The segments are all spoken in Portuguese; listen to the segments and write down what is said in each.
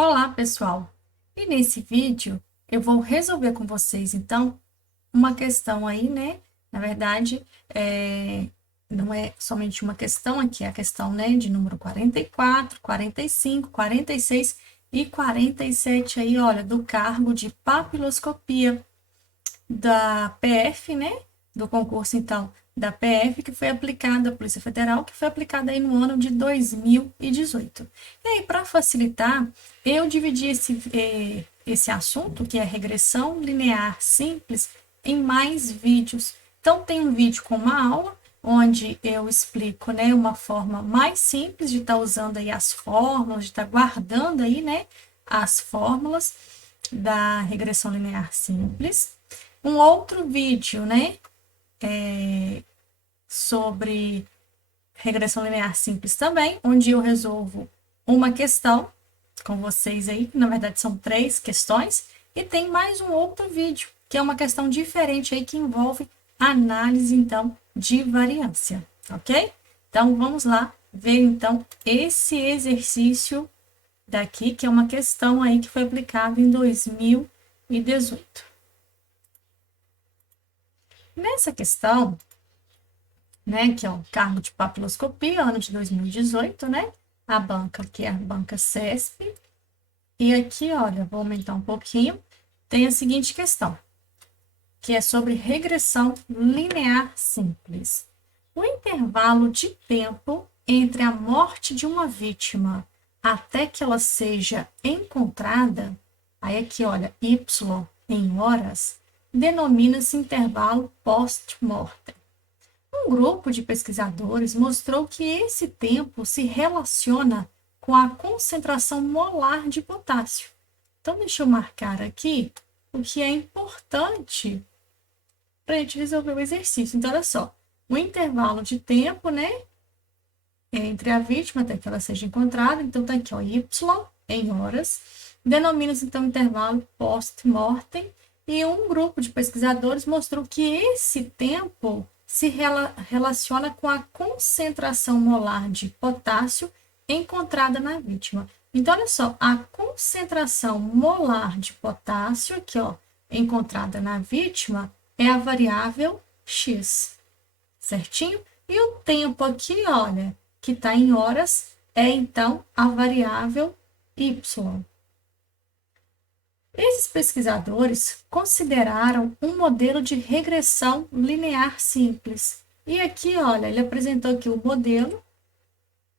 Olá, pessoal! E nesse vídeo eu vou resolver com vocês, então, uma questão aí, né? Na verdade, não é somente uma questão aqui, é a questão, né, de número 44, 45, 46 e 47 aí, olha, do cargo de papiloscopia da PF, né? Do concurso, então, da PF, que foi aplicada, da Polícia Federal, que foi aplicada aí no ano de 2018. E aí, para facilitar, eu dividi esse assunto, que é regressão linear simples, em mais vídeos. Então, tem um vídeo com uma aula, onde eu explico, né, uma forma mais simples de estar usando aí as fórmulas, de estar guardando aí, né, as fórmulas da regressão linear simples. Um outro vídeo, né, sobre regressão linear simples também, onde eu resolvo uma questão com vocês aí, que na verdade são 3 questões, e tem mais um outro vídeo, que é uma questão diferente aí, que envolve análise, então, de variância, ok? Então, vamos lá ver, então, esse exercício daqui, que é uma questão aí que foi aplicada em 2018. Nessa questão, né, que é o cargo de papiloscopia, ano de 2018, né, a banca, que é a banca CESP, e aqui, olha, vou aumentar um pouquinho, tem a seguinte questão, que é sobre regressão linear simples. O intervalo de tempo entre a morte de uma vítima até que ela seja encontrada, aí aqui, olha, Y em horas, denomina-se intervalo post-mortem. Um grupo de pesquisadores mostrou que esse tempo se relaciona com a concentração molar de potássio. Então, deixa eu marcar aqui o que é importante para a gente resolver o exercício. Então, olha só, o intervalo de tempo, né, entre a vítima até que ela seja encontrada, então tá aqui, ó, Y em horas, denomina-se então intervalo post-mortem, e um grupo de pesquisadores mostrou que esse tempo se relaciona com a concentração molar de potássio encontrada na vítima. Então, olha só, a concentração molar de potássio, aqui, ó, encontrada na vítima, é a variável X, certinho? E o tempo aqui, olha, que está em horas, é então a variável Y. Esses pesquisadores consideraram um modelo de regressão linear simples. E aqui, olha, ele apresentou aqui o modelo,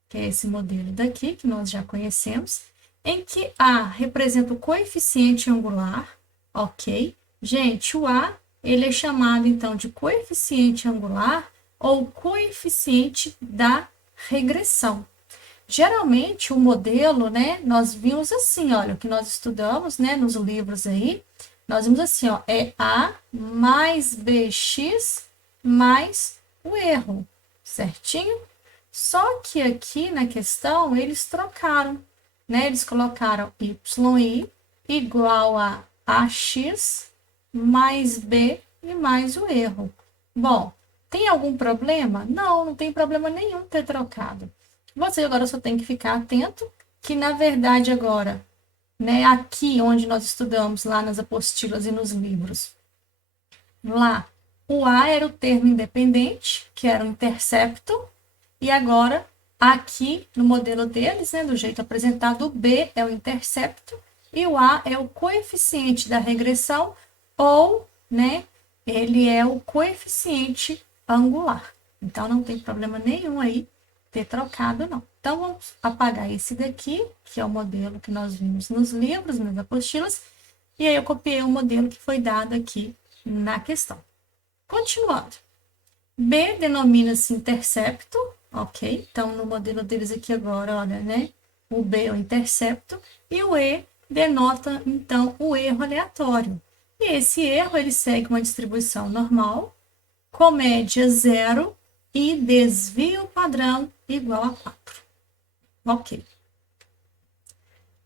que é esse modelo daqui, que nós já conhecemos, em que A representa o coeficiente angular, ok? Gente, o A, ele é chamado, então, de coeficiente angular ou coeficiente da regressão. Geralmente, o modelo, né, nós vimos assim, olha, o que nós estudamos, né, nos livros aí, nós vimos assim, ó, é A mais BX mais o erro, certinho? Só que aqui na questão, eles trocaram, né, eles colocaram YI igual a AX mais B e mais o erro. Bom, tem algum problema? Não, não tem problema nenhum ter trocado. Você agora só tem que ficar atento que, na verdade, agora, né, aqui onde nós estudamos, lá nas apostilas e nos livros, lá, o A era o termo independente, que era o intercepto, e agora, aqui no modelo deles, né, do jeito apresentado, o B é o intercepto e o A é o coeficiente da regressão, ou, né, ele é o coeficiente angular. Então, não tem problema nenhum aí ter trocado, não. Então, vamos apagar esse daqui, que é o modelo que nós vimos nos livros, nas apostilas, e aí eu copiei o modelo que foi dado aqui na questão. Continuando. B denomina-se intercepto, ok? Então, no modelo deles aqui agora, olha, né? O B é o intercepto e o E denota, então, o erro aleatório. E esse erro, ele segue uma distribuição normal, com média 0 e desvio padrão igual a 4. Ok.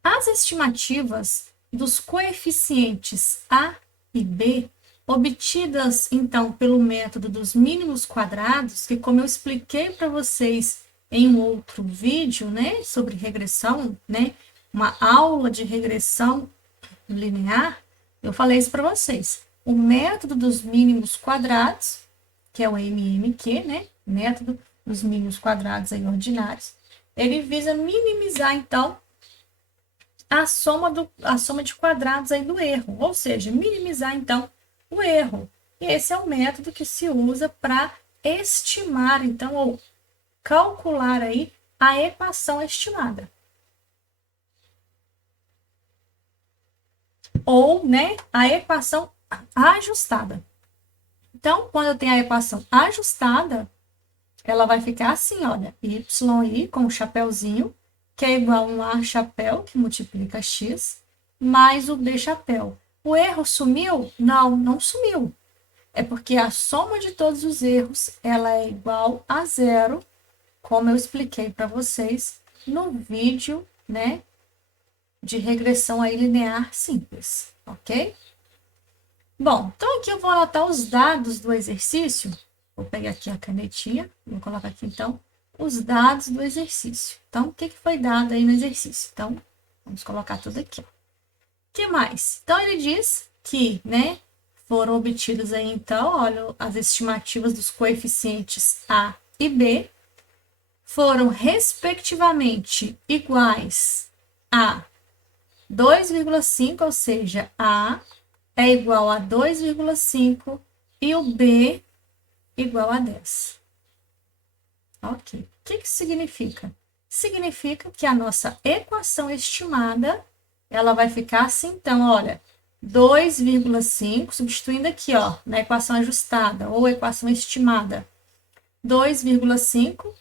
As estimativas dos coeficientes A e B, obtidas, então, pelo método dos mínimos quadrados, que, como eu expliquei para vocês em um outro vídeo, né, sobre regressão, né, uma aula de regressão linear, eu falei isso para vocês. O método dos mínimos quadrados, que é o MMQ, né? Método dos mínimos quadrados aí ordinários, ele visa minimizar, então, a soma de quadrados aí do erro, ou seja, minimizar, então, o erro. E esse é o método que se usa para estimar, então, ou calcular aí a equação estimada. Ou, né, a equação ajustada. Então, quando eu tenho a equação ajustada, ela vai ficar assim, olha, y com o chapéuzinho, que é igual a um A chapéu, que multiplica x, mais o B chapéu. O erro sumiu? Não, não sumiu. É porque a soma de todos os erros, ela é igual a zero, como eu expliquei para vocês no vídeo, né, de regressão aí linear simples, ok? Bom, então aqui eu vou anotar os dados do exercício. Vou pegar aqui a canetinha, vou colocar aqui então os dados do exercício. Então, o que foi dado aí no exercício? Então, vamos colocar tudo aqui. O que mais? Então, ele diz que, né, foram obtidas aí então, olha, as estimativas dos coeficientes A e B foram respectivamente iguais a 2,5, ou seja, A é igual a 2,5 e o B igual a 10. Ok. O que isso significa? Significa que a nossa equação estimada, ela vai ficar assim, então, olha, 2,5, substituindo aqui, ó, na equação ajustada, ou equação estimada, 2,5,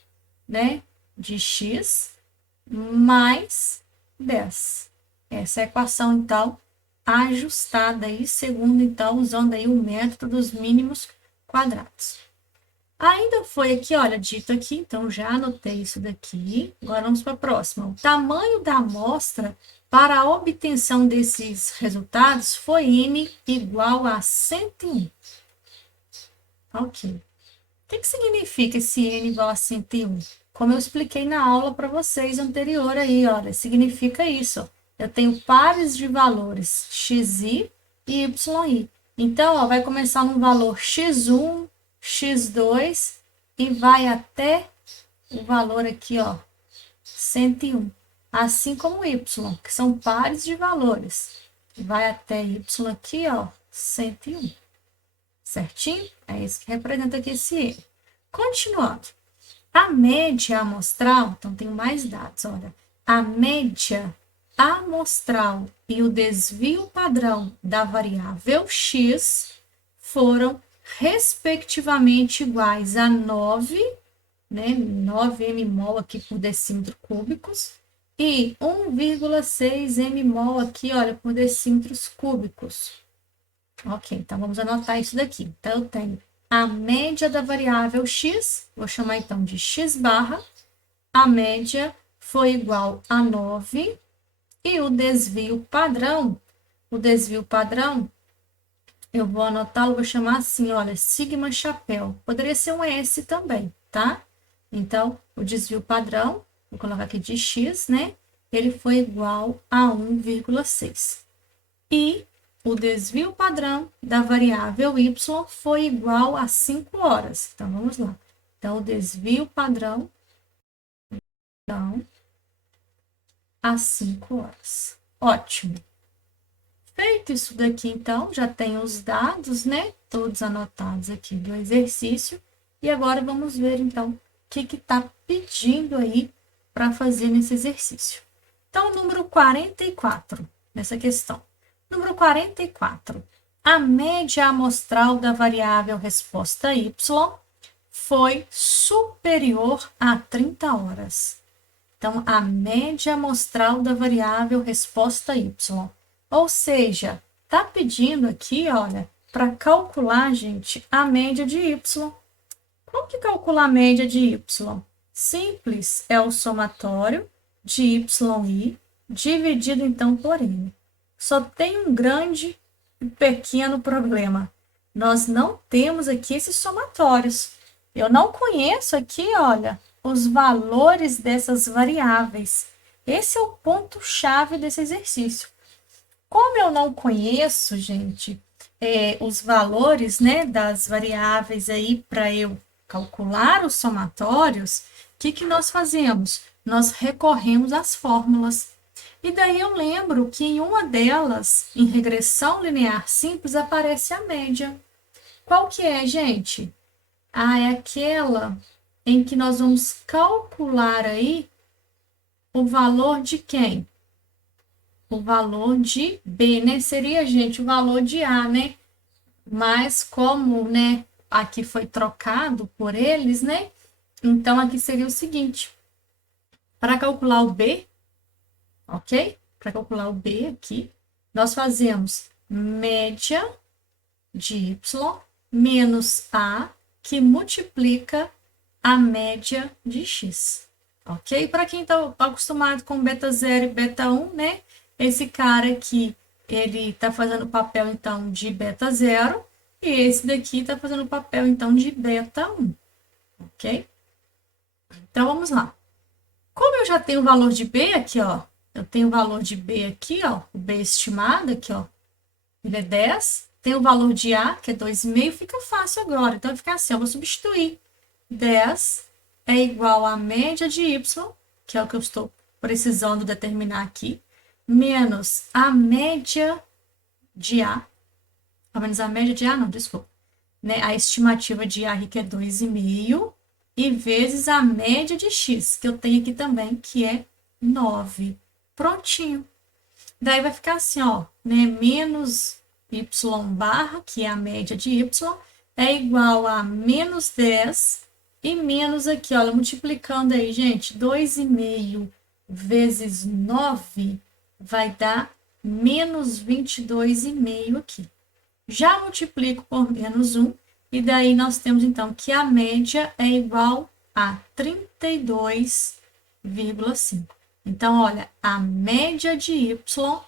né, de x, mais 10. Essa é a equação, então, ajustada aí, segundo, então, usando aí o método dos mínimos quadrados. Ainda foi aqui, olha, dito aqui, então já anotei isso daqui. Agora vamos para a próxima. O tamanho da amostra para a obtenção desses resultados foi n igual a 101. Ok. O que significa esse n igual a 101? Como eu expliquei na aula para vocês anterior aí, olha, significa isso, ó. Eu tenho pares de valores xi e yi. Então, ó, vai começar num valor x1, x2 e vai até o valor aqui, ó, 101. Assim como y, que são pares de valores. Vai até y aqui, ó, 101. Certinho? É isso que representa aqui esse n. Continuando. A média amostral, então tem mais dados, olha. A média amostral e o desvio padrão da variável x foram respectivamente iguais a 9, né, 9 mmol aqui por decímetro cúbicos e 1,6 mmol aqui, olha, por decímetros cúbicos. Ok, então vamos anotar isso daqui. Então, eu tenho a média da variável x, vou chamar então de x barra, a média foi igual a 9 e o desvio padrão eu vou anotá-lo, vou chamar assim, olha, sigma chapéu. Poderia ser um S também, tá? Então, o desvio padrão, vou colocar aqui de x, né? Ele foi igual a 1,6. E o desvio padrão da variável y foi igual a 5 horas. Então, vamos lá. Então, o desvio padrão a 5 horas. Ótimo. Feito isso daqui, então, já tem os dados, né? Todos anotados aqui do exercício. E agora vamos ver, então, o que está pedindo aí para fazer nesse exercício. Então, número 44, nessa questão. Número 44. A média amostral da variável resposta y foi superior a 30 horas. Então, a média amostral da variável resposta y. Ou seja, tá pedindo aqui, olha, para calcular, gente, a média de y. Como que calcular a média de y? Simples, é o somatório de yi dividido, então, por n. Só tem um grande e pequeno problema. Nós não temos aqui esses somatórios. Eu não conheço aqui, olha, os valores dessas variáveis. Esse é o ponto-chave desse exercício. Como eu não conheço, gente, os valores, né, das variáveis aí para eu calcular os somatórios, o que nós fazemos? Nós recorremos às fórmulas. E daí eu lembro que em uma delas, em regressão linear simples, aparece a média. Qual que é, gente? É aquela em que nós vamos calcular aí o valor de quem? O valor de B, né? Seria, gente, o valor de A, né? Mas como, né, aqui foi trocado por eles, né? Então, aqui seria o seguinte. Para calcular o B, ok? Para calcular o B aqui, nós fazemos média de Y menos A, que multiplica a média de X. Ok? Para quem está acostumado com beta 0 e beta 1, né? Esse cara aqui, ele está fazendo o papel, então, de beta 0, e esse daqui está fazendo o papel, então, de beta 1. Ok? Então, vamos lá. Como eu já tenho o valor de B aqui, ó, eu tenho o valor de B aqui, ó, o B estimado aqui, ó, ele é 10. Tem o valor de A, que é 2,5, fica fácil agora. Então, vai ficar assim, eu vou substituir. 10 é igual à média de Y, que é o que eu estou precisando determinar aqui, menos a média de A, menos a média de A, não, desculpa, né? A estimativa de A aqui, que é 2,5, e vezes a média de X, que eu tenho aqui também, que é 9. Prontinho. Daí vai ficar assim, ó, né? Menos Y barra, que é a média de Y, é igual a menos 10 e menos aqui, olha, multiplicando aí, gente, 2,5 vezes 9 vai dar menos 22,5 aqui. Já multiplico por menos 1, e daí nós temos, então, que a média é igual a 32,5. Então, olha, a média de Y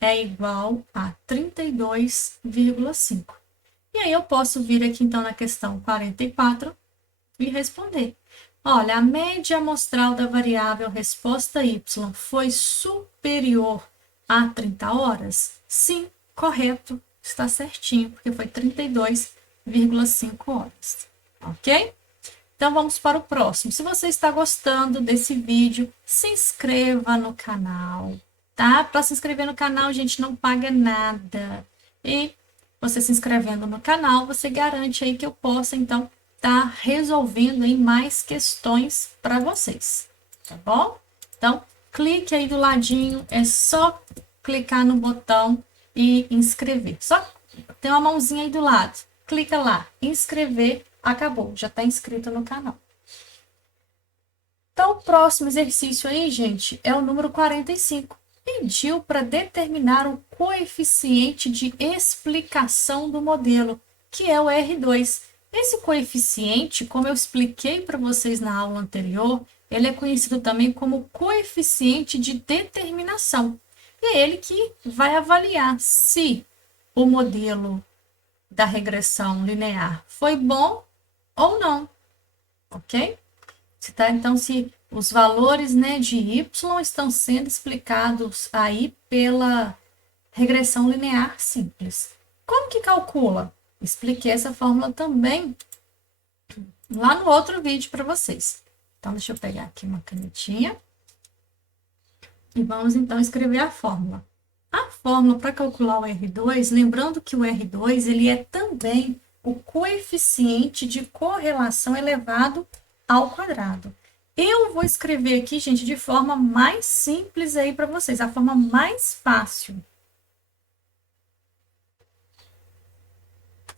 é igual a 32,5. E aí eu posso vir aqui, então, na questão 44 e responder. Olha, a média amostral da variável resposta Y foi superior a 30 horas? Sim, correto, está certinho, porque foi 32,5 horas, ok? Então, vamos para o próximo. Se você está gostando desse vídeo, se inscreva no canal, tá? Para se inscrever no canal, a gente não paga nada. E você se inscrevendo no canal, você garante aí que eu possa, então, tá resolvendo aí mais questões para vocês, tá bom? Então, clique aí do ladinho, é só clicar no botão e inscrever. Só tem uma mãozinha aí do lado, clica lá, inscrever, acabou, já está inscrito no canal. Então, o próximo exercício aí, gente, é o número 45. Pediu para determinar o coeficiente de explicação do modelo, que é o R2. Esse coeficiente, como eu expliquei para vocês na aula anterior, ele é conhecido também como coeficiente de determinação. E é ele que vai avaliar se o modelo da regressão linear foi bom ou não, ok? Então, se os valores, né, de y estão sendo explicados aí pela regressão linear simples. Como que calcula? Expliquei essa fórmula também lá no outro vídeo para vocês. Então, deixa eu pegar aqui uma canetinha e vamos, então, escrever a fórmula. A fórmula para calcular o R2, lembrando que o R2 ele é também o coeficiente de correlação elevado ao quadrado. Eu vou escrever aqui, gente, de forma mais simples aí para vocês, a forma mais fácil.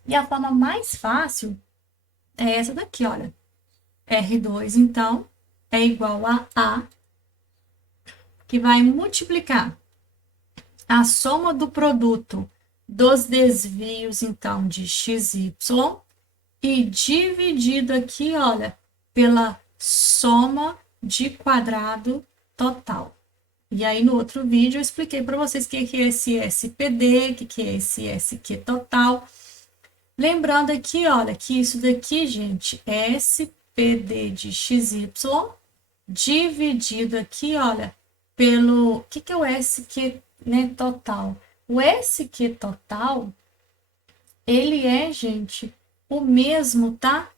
E a forma mais fácil é essa daqui, olha. R2, então, é igual a A, que vai multiplicar a soma do produto dos desvios, então, de XY, e dividido aqui, olha, pela soma de quadrado total. E aí, no outro vídeo, eu expliquei para vocês o que é esse SPD, o que é esse SQ total. Lembrando aqui, olha, que isso daqui, gente, é SPD de XY, dividido aqui, olha, pelo... O que é o SQ, né, total? O SQ total, ele é, gente, o mesmo, tá?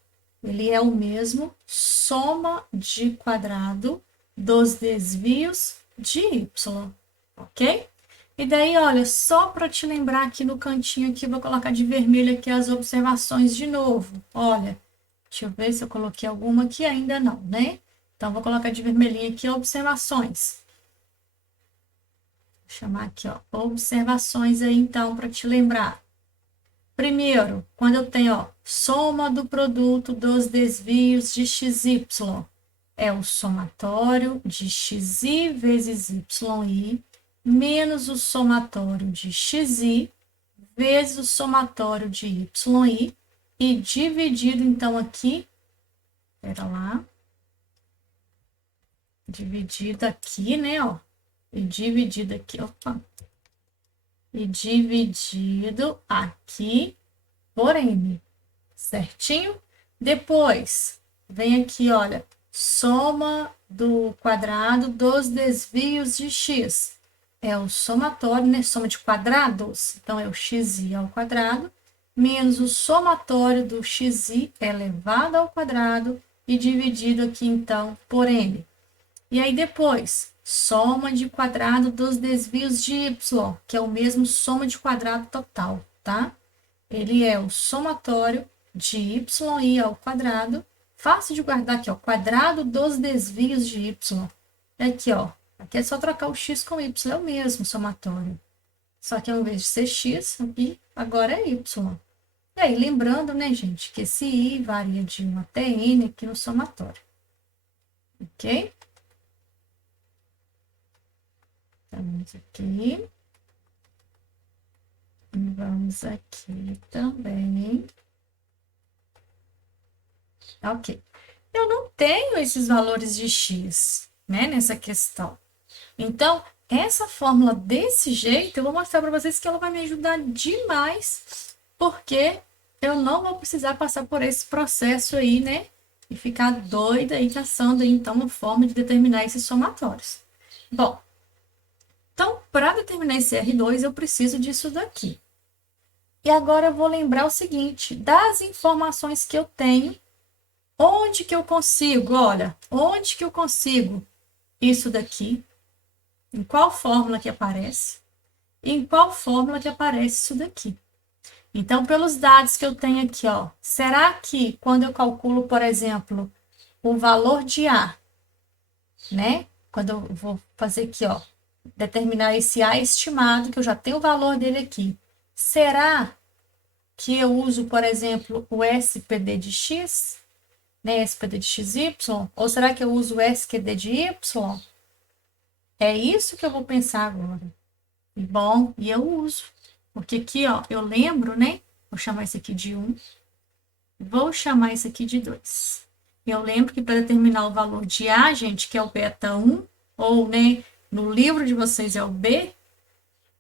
Ele é o mesmo soma de quadrado dos desvios de y, ok? E daí, olha, só para te lembrar aqui no cantinho aqui, vou colocar de vermelho aqui as observações de novo. Olha, deixa eu ver se eu coloquei alguma aqui, ainda não, né? Então, vou colocar de vermelhinho aqui observações. Vou chamar aqui, ó, observações aí, então, para te lembrar. Primeiro, quando eu tenho, ó, soma do produto dos desvios de xy, é o somatório de xi vezes yi, menos o somatório de xi vezes o somatório de yi, e dividido, então, aqui, espera lá, dividido aqui, né, ó, e dividido aqui, opa, e dividido aqui por n, certinho? Depois, vem aqui, olha, soma do quadrado dos desvios de x. É o somatório, né? Soma de quadrados, então é o xi ao quadrado, menos o somatório do xi elevado ao quadrado e dividido aqui, então, por n. E aí depois, soma de quadrado dos desvios de y, que é o mesmo soma de quadrado total, tá? Ele é o somatório de yi ao quadrado. Fácil de guardar aqui, ó, quadrado dos desvios de y. Aqui, ó, aqui é só trocar o x com y, é o mesmo somatório. Só que ao invés de ser x, aqui agora é y. E aí, lembrando, né, gente, que esse i varia de 1 até n aqui no somatório. Ok? Vamos aqui. Vamos aqui também. Ok. Eu não tenho esses valores de x, né, nessa questão. Então, essa fórmula desse jeito, eu vou mostrar para vocês que ela vai me ajudar demais, porque eu não vou precisar passar por esse processo aí, né, e ficar doida e caçando aí, então, uma forma de determinar esses somatórios. Bom, então, para determinar esse R2, eu preciso disso daqui. E agora eu vou lembrar o seguinte, das informações que eu tenho, onde que eu consigo, olha, onde que eu consigo isso daqui, em qual fórmula que aparece, e em qual fórmula que aparece isso daqui. Então, pelos dados que eu tenho aqui, ó, será que quando eu calculo, por exemplo, o valor de A, né? Quando eu vou fazer aqui, ó, determinar esse A estimado, que eu já tenho o valor dele aqui, será que eu uso, por exemplo, o SPD de X, né, SPD de XY, ou será que eu uso o SQD de Y? É isso que eu vou pensar agora. E bom, e eu uso. Porque aqui, ó, eu lembro, né? Vou chamar isso aqui de 1. Vou chamar isso aqui de 2. Eu lembro que para determinar o valor de A, gente, que é o beta 1, ou, né, no livro de vocês é o B,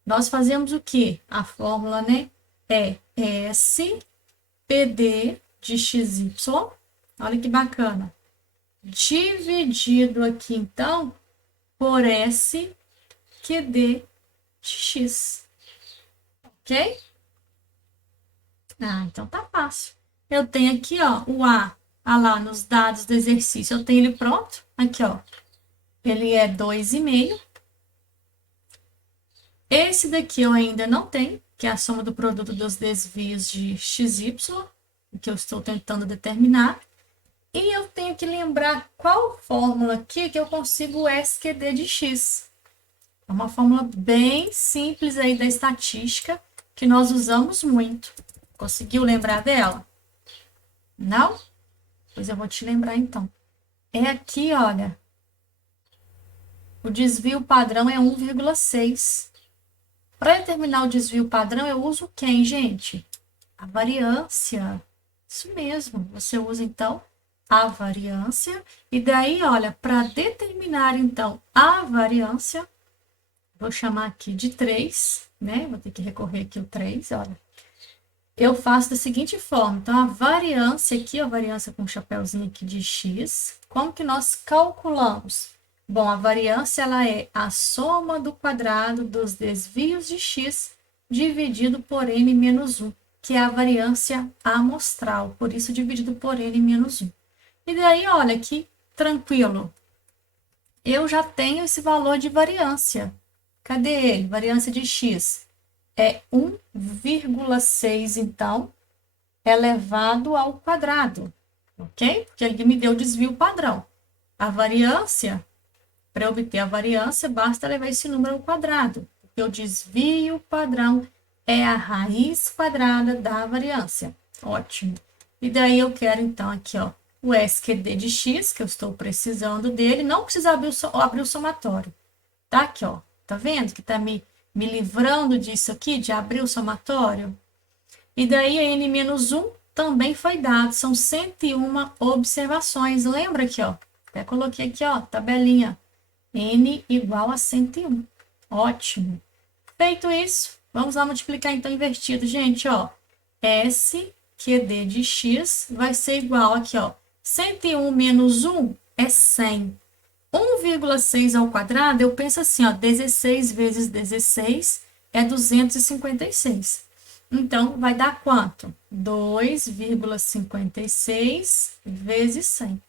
nós fazemos o quê? A fórmula, né, é SPD de XY. Olha que bacana. Dividido aqui, então, por SQD de X. Ok? Ah, então tá fácil. Eu tenho aqui, ó, o A, lá nos dados do exercício, eu tenho ele pronto. Aqui, ó, ele é 2,5. Esse daqui eu ainda não tenho, que é a soma do produto dos desvios de XY, que eu estou tentando determinar. E eu tenho que lembrar qual fórmula aqui que eu consigo o SQD de X. É uma fórmula bem simples aí da estatística, que nós usamos muito. Conseguiu lembrar dela? Não? Pois eu vou te lembrar então. É aqui, olha. O desvio padrão é 1,6. Para determinar o desvio padrão, eu uso quem, gente? A variância. Isso mesmo. Você usa, então, a variância. E daí, olha, para determinar, então, a variância, vou chamar aqui de 3, né? Vou ter que recorrer aqui o 3, olha. Eu faço da seguinte forma. Então, a variância aqui, a variância com o chapéuzinho aqui de x, como que nós calculamos? Bom, a variância ela é a soma do quadrado dos desvios de x dividido por n menos 1, que é a variância amostral, por isso dividido por n menos 1. E daí, olha que tranquilo, eu já tenho esse valor de variância. Cadê ele? Variância de x é 1,6, então, elevado ao quadrado, ok? Porque ele me deu o desvio padrão. A variância, para obter a variância, basta levar esse número ao quadrado, porque o desvio padrão é a raiz quadrada da variância. Ótimo. E daí eu quero, então, aqui, ó, o SQD de x, que eu estou precisando dele, não precisa abrir o somatório. Tá aqui, ó. Tá vendo que tá me livrando disso aqui, de abrir o somatório? E daí, a n-1 também foi dado, são 101 observações. Lembra aqui, ó? Até coloquei aqui, ó, tabelinha. N igual a 101. Ótimo. Feito isso, vamos lá multiplicar então invertido, gente, ó. SQD de x vai ser igual aqui, ó. 101 menos 1 é 100. 1,6 ao quadrado, eu penso assim, ó, 16 vezes 16 é 256. Então, vai dar quanto? 2,56 vezes 100.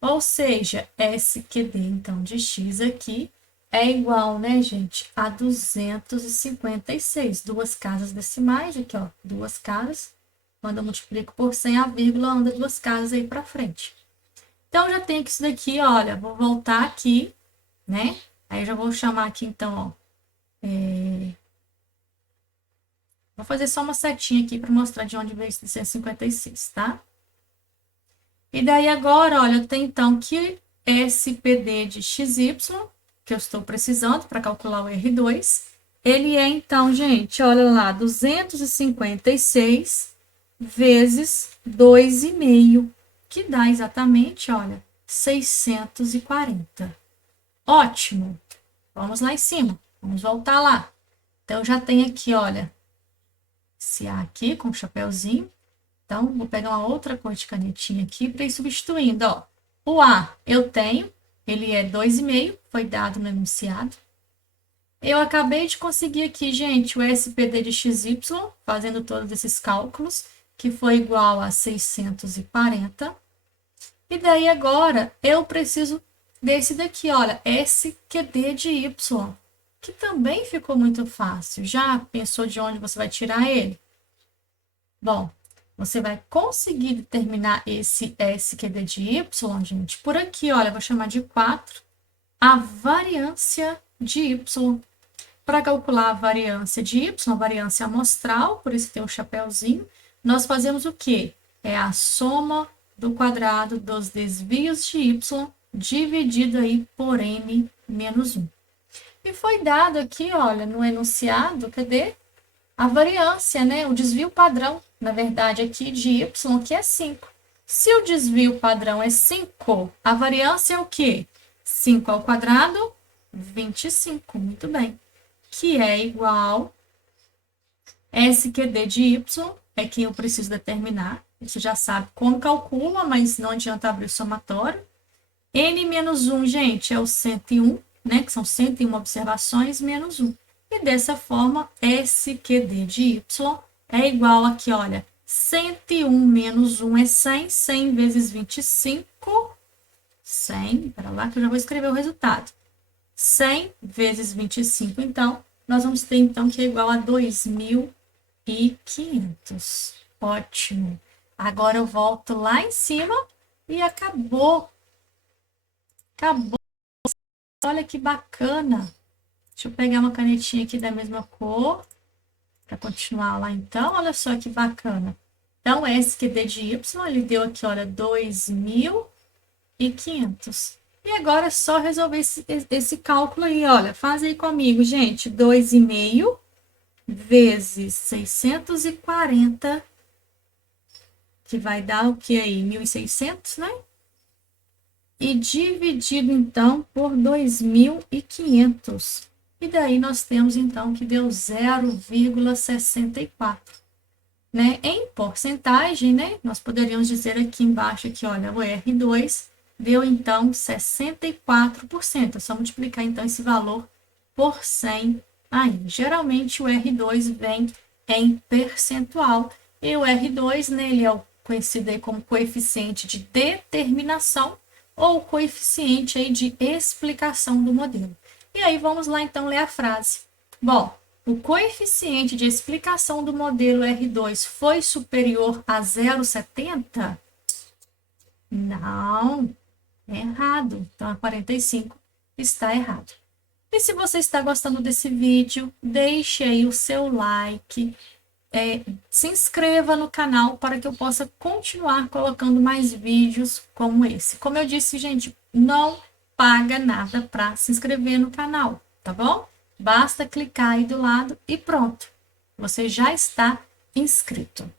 Ou seja, SQD, então, de x aqui é igual, né, gente, a 256. Duas casas decimais, aqui, ó, duas casas. Quando eu multiplico por 100, a vírgula anda duas casas aí para frente. Então, já tenho que isso daqui, olha, vou voltar aqui, né? Aí, eu já vou chamar aqui, então, ó. Vou fazer só uma setinha aqui para mostrar de onde veio esse 156, tá? E daí, agora, olha, eu tenho, então, que SPD de XY, que eu estou precisando para calcular o R2, ele é, então, gente, olha lá, 256 vezes 2,5, que dá exatamente, olha, 640. Ótimo. Vamos lá em cima. Vamos voltar lá. Então, eu já tenho aqui, olha, esse A aqui com o chapéuzinho. Então, vou pegar uma outra cor de canetinha aqui para ir substituindo, ó. O A eu tenho, ele é 2,5, foi dado no enunciado. Eu acabei de conseguir aqui, gente, o SPD de XY, fazendo todos esses cálculos, que foi igual a 640. E daí, agora, eu preciso desse daqui, olha, SQD de Y, que também ficou muito fácil. Já pensou de onde você vai tirar ele? Bom, você vai conseguir determinar esse SQD de Y, gente, por aqui, olha, eu vou chamar de 4, a variância de Y. Para calcular a variância de Y, a variância amostral, por isso tem um chapéuzinho, nós fazemos o quê? É a soma do quadrado dos desvios de Y dividido aí por n menos 1. E foi dado aqui, olha, no enunciado, cadê? A variância, né? O desvio padrão, na verdade, aqui de Y, que é 5. Se o desvio padrão é 5, a variância é o quê? 5 ao quadrado, 25. Muito bem. Que é igual SQD de Y, é que eu preciso determinar. Você já sabe como calcula, mas não adianta abrir o somatório. N menos 1, gente, é o 101, né? Que são 101 observações menos 1. E dessa forma, SQD de Y é igual aqui, olha, 101 menos 1 é 100, 100 vezes 25, 100, para lá que eu já vou escrever o resultado. 100 vezes 25, então, nós vamos ter, então, que é igual a 2.500. Ótimo. Agora eu volto lá em cima e acabou. Acabou. Olha que bacana. Deixa eu pegar uma canetinha aqui da mesma cor para continuar lá, então. Olha só que bacana. Então, SQD de Y, ele deu aqui, olha, 2.500. E agora é só resolver esse cálculo aí, olha. Faz aí comigo, gente. 2,5 vezes 640, que vai dar o que aí? 1.600, né? E dividido, então, por 2.500. E daí nós temos, então, que deu 0,64. Né? Em porcentagem, né? Nós poderíamos dizer aqui embaixo, aqui, olha, o R2 deu então 64%. É só multiplicar então esse valor por 100 aí. Geralmente o R2 vem em percentual e o R2, né, ele é conhecido aí como coeficiente de determinação ou coeficiente aí de explicação do modelo. E aí vamos lá então ler a frase. Bom, o coeficiente de explicação do modelo R2 foi superior a 0,70? Não, é errado. Então, a 45 está errado. E se você está gostando desse vídeo, deixe aí o seu like, se inscreva no canal para que eu possa continuar colocando mais vídeos como esse. Como eu disse, gente, não paga nada para se inscrever no canal, tá bom? Basta clicar aí do lado e pronto. Você já está inscrito.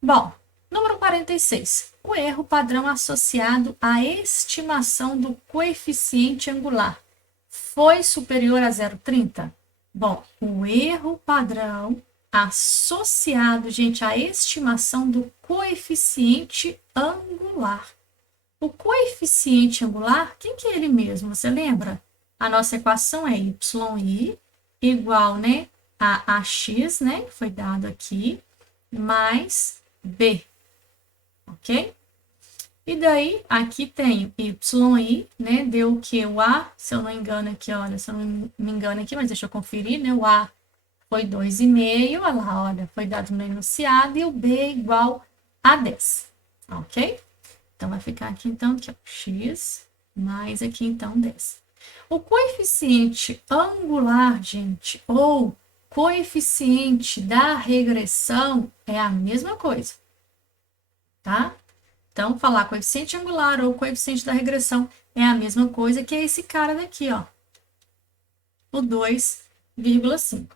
Bom, número 46. O erro padrão associado à estimação do coeficiente angular foi superior a 0,30? Bom, o erro padrão associado, gente, à estimação do coeficiente angular. O coeficiente angular, quem que é ele mesmo? Você lembra? A nossa equação é y igual, né, a ax, né, que foi dado aqui, mais b, ok? E daí, aqui tem y, né, deu o que? O a, se eu não engano aqui, olha, se eu não me engano aqui, mas deixa eu conferir, né, o a foi 2,5, olha lá, olha, foi dado no enunciado, e o b igual a 10, ok? Então, vai ficar aqui, então, aqui, ó, x, mais aqui, então, 10. O coeficiente angular, gente, ou coeficiente da regressão é a mesma coisa, tá? Então, falar coeficiente angular ou coeficiente da regressão é a mesma coisa que esse cara daqui, ó, o 2,5.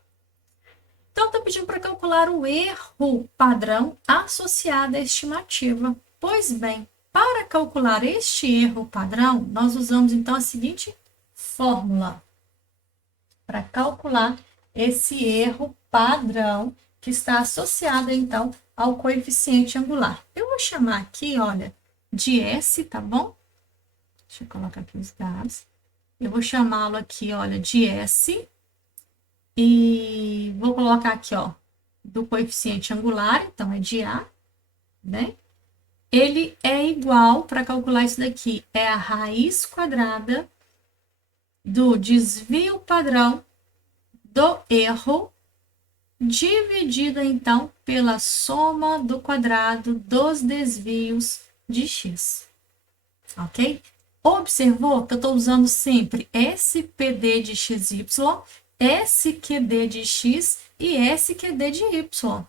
Então, está pedindo para calcular o erro padrão associado à estimativa. Pois bem, para calcular este erro padrão, nós usamos então a seguinte fórmula para calcular esse erro padrão que está associado então ao coeficiente angular. Eu vou chamar aqui, olha, de S, tá bom? Deixa eu colocar aqui os dados. Eu vou chamá-lo aqui, olha, de S. E vou colocar aqui, ó, do coeficiente angular, então é de A, né? Ele é igual, para calcular isso daqui, é a raiz quadrada do desvio padrão do erro, dividido, então, pela soma do quadrado dos desvios de x, ok? Observou que eu estou usando sempre SPD de XY, SQD de x e SQD de y,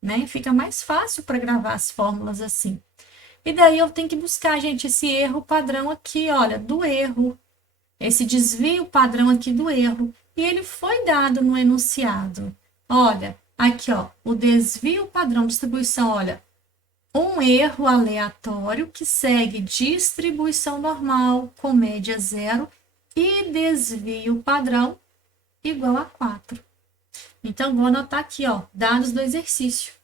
né? Fica mais fácil para gravar as fórmulas assim. E daí eu tenho que buscar, gente, esse erro padrão aqui, olha, do erro, esse desvio padrão aqui do erro, e ele foi dado no enunciado. Olha, aqui, ó, o desvio padrão de distribuição, olha, um erro aleatório que segue distribuição normal com média zero e desvio padrão igual a 4. Então, vou anotar aqui, ó, dados do exercício.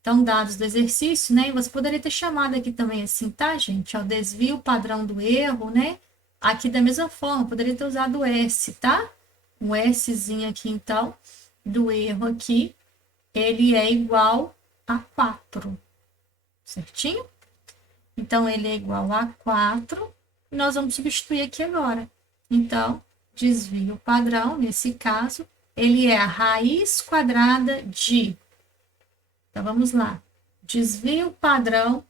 Então, dados do exercício, né? Você poderia ter chamado aqui também assim, tá, gente? Ó, desvio padrão do erro, né? Aqui da mesma forma, poderia ter usado o S, tá? O Szinho aqui, então, do erro aqui, ele é igual a 4. Certinho? Então, ele é igual a 4. E nós vamos substituir aqui agora. Então, desvio padrão, nesse caso, ele é a raiz quadrada de... Então, vamos lá. Desvio padrão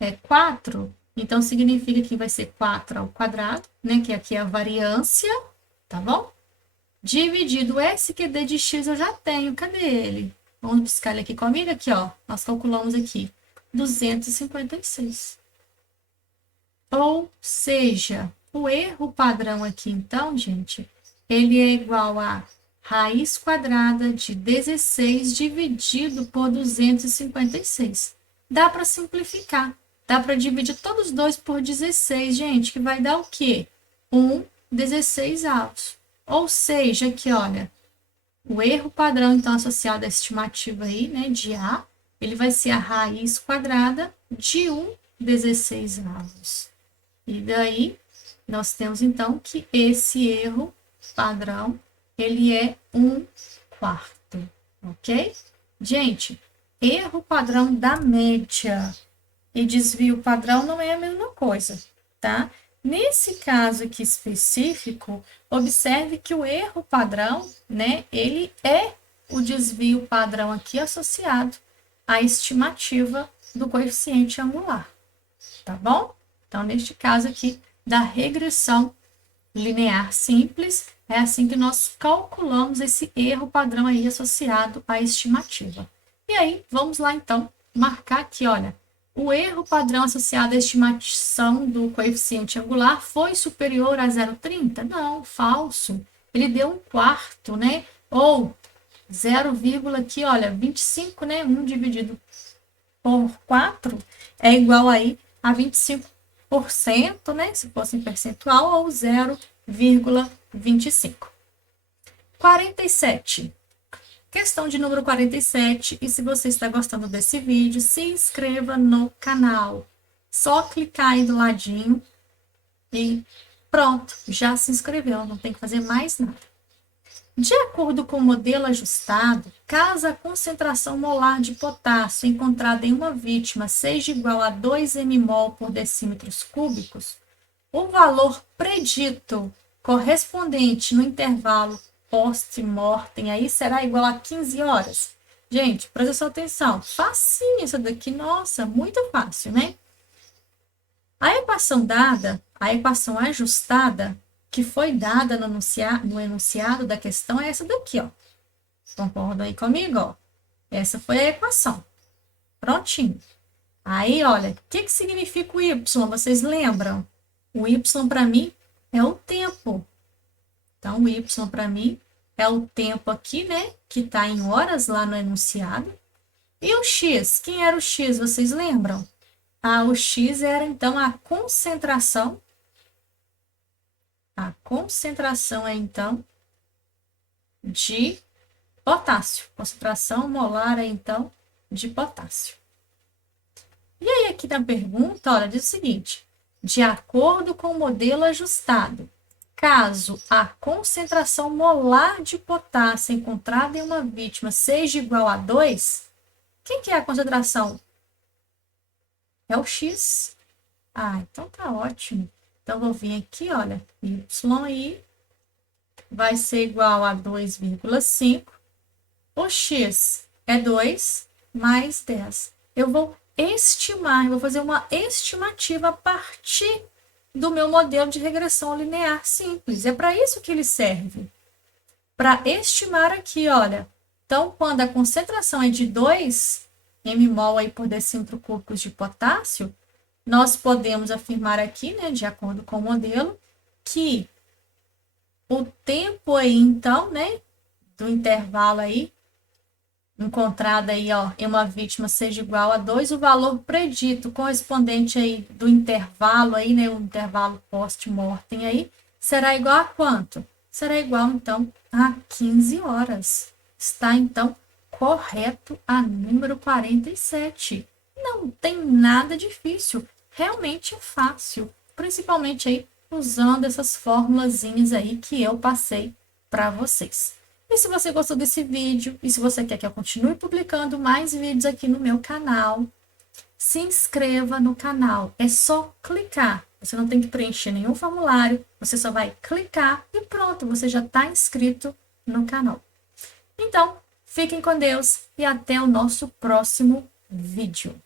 é 4, então significa que vai ser 4 ao quadrado, né? Que aqui é a variância, tá bom? Dividido o SQD de x eu já tenho, cadê ele? Vamos buscar ele aqui comigo, aqui, ó. Nós calculamos aqui, 256. Ou seja, o erro padrão aqui, então, gente, ele é igual a raiz quadrada de 16 dividido por 256. Dá para simplificar. Dá para dividir todos os dois por 16, gente, que vai dar o quê? 16avos. Ou seja, aqui, olha, o erro padrão, então, associado à estimativa aí, né, de A, ele vai ser a raiz quadrada de 16 avos. E daí, nós temos, então, que esse erro padrão, ele é 1/4, ok? Gente, erro padrão da média e desvio padrão não é a mesma coisa, tá? Nesse caso aqui específico, observe que o erro padrão, né, ele é o desvio padrão aqui associado à estimativa do coeficiente angular, tá bom? Então, neste caso aqui, da regressão linear simples, é assim que nós calculamos esse erro padrão aí associado à estimativa. E aí, vamos lá então, marcar aqui, olha, o erro padrão associado à estimação do coeficiente angular foi superior a 0,30? Não, falso. Ele deu 1/4, né? Ou 0, aqui, olha, 25, né? 1 dividido por 4 é igual aí a 25%, né? Se fosse em percentual, ou 0,25. 47. Questão de número 47, e se você está gostando desse vídeo, se inscreva no canal. Só clicar aí do ladinho e pronto, já se inscreveu, não tem que fazer mais nada. De acordo com o modelo ajustado, caso a concentração molar de potássio encontrada em uma vítima seja igual a 2 mmol por decímetros cúbicos, o valor predito correspondente no intervalo post-mortem aí será igual a 15 horas. Gente, presta sua atenção. Facinho isso daqui. Nossa, muito fácil, né? A equação dada, a equação ajustada, que foi dada no enunciado da questão é essa daqui, ó. Concordam aí comigo, ó? Essa foi a equação. Prontinho. Aí, olha, o que significa o y? Vocês lembram? O y para mim é o tempo. Então, o y para mim é o tempo aqui, né? Que está em horas lá no enunciado. E o x? Quem era o x? Vocês lembram? Ah, o x era, então, a concentração. A concentração é, então, de potássio. Concentração molar é, então, de potássio. E aí, aqui na pergunta, olha, diz o seguinte. De acordo com o modelo ajustado, caso a concentração molar de potássio encontrada em uma vítima seja igual a 2, quem que é a concentração? É o X. Ah, então tá ótimo. Então, vou vir aqui, olha, YI vai ser igual a 2,5. O X é 2 mais 10. Eu vou estimar, eu vou fazer uma estimativa a partir do meu modelo de regressão linear simples. É para isso que ele serve. Para estimar aqui, olha. Então, quando a concentração é de 2 mmol aí por decímetro cúbico de potássio, nós podemos afirmar aqui, né, de acordo com o modelo, que o tempo aí, então, né, do intervalo aí, encontrado aí, ó, em uma vítima seja igual a 2, o valor predito correspondente aí do intervalo aí, né, o intervalo post-mortem aí, será igual a quanto? Será igual, então, a 15 horas. Está, então, correto a número 47. Não tem nada difícil, realmente é fácil, principalmente aí usando essas formulazinhas aí que eu passei para vocês. E se você gostou desse vídeo, e se você quer que eu continue publicando mais vídeos aqui no meu canal, se inscreva no canal. É só clicar. Você não tem que preencher nenhum formulário, você só vai clicar e pronto, você já está inscrito no canal. Então, fiquem com Deus e até o nosso próximo vídeo.